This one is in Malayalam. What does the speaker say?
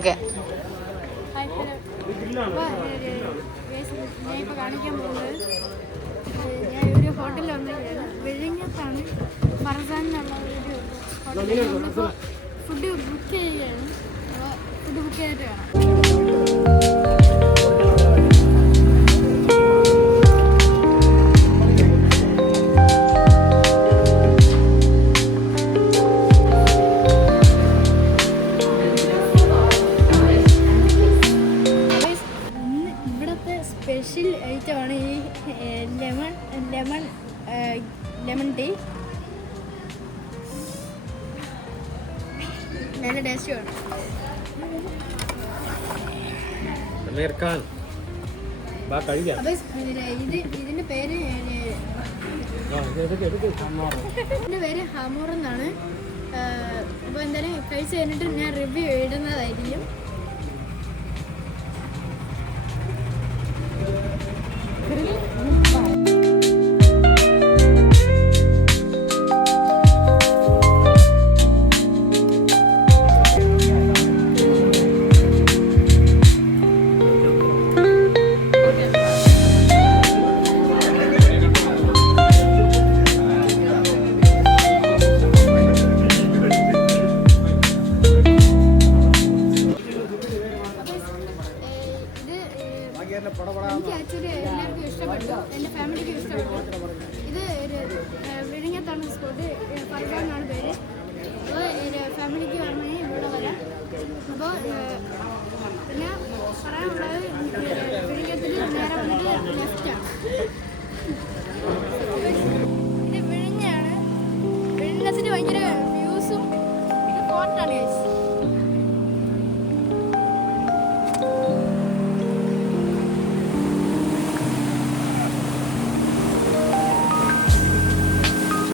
ഓക്കെ ഞാൻ ഇപ്പോൾ കാണിക്കാൻ പോകുന്നത് ഞാൻ ഒരു ഹോട്ടലിൽ വന്നിട്ടാണ് വിഴിഞ്ഞത്താണ് ഫർസാൻ എന്നുള്ള ഒരു ഹോട്ടലിൽ നമ്മളിപ്പോൾ ഫുഡ് ബുക്ക് ചെയ്യുകയാണ്. അപ്പോൾ ഫുഡ് ബുക്ക് ചെയ്തിട്ട് വേണം. സ്പെഷ്യൽ ഐറ്റമാണ് ഈ ലെമൺ ടീ. നല്ല ടേസ്റ്റ് വേണം. ഇതിന്റെ പേര് ഹമൂർ എന്നാണ്. അപ്പോൾ എന്തായാലും കഴിച്ച് കഴിഞ്ഞിട്ട് ഞാൻ റിവ്യൂ ഇടുന്നതായിരിക്കും. എനിക്ക് ആക്ച്വലി എല്ലാവർക്കും ഇഷ്ടപ്പെട്ടു, എൻ്റെ ഫാമിലിക്ക് ഇഷ്ടപ്പെട്ടു. ഇത് വിഴിഞ്ഞത്താണ് സ്പോട്ട്, ഫർസാൻ എന്നാണ് പേര്. അപ്പോൾ ഫാമിലിക്ക് പറഞ്ഞാൽ ഇവിടെ വരാം. അപ്പോൾ പിന്നെ പറയാനുള്ളത് വിഴിഞ്ഞത്തിൽ നേരെ വന്നിട്ട് ലെഫ്റ്റാണ്. ഇത് വിഴിഞ്ഞാണ്. വിഴിഞ്ഞത്തിന് ഭയങ്കര വ്യൂസും ഇത് ഫോർട്ടാണ് ഗൈസ്.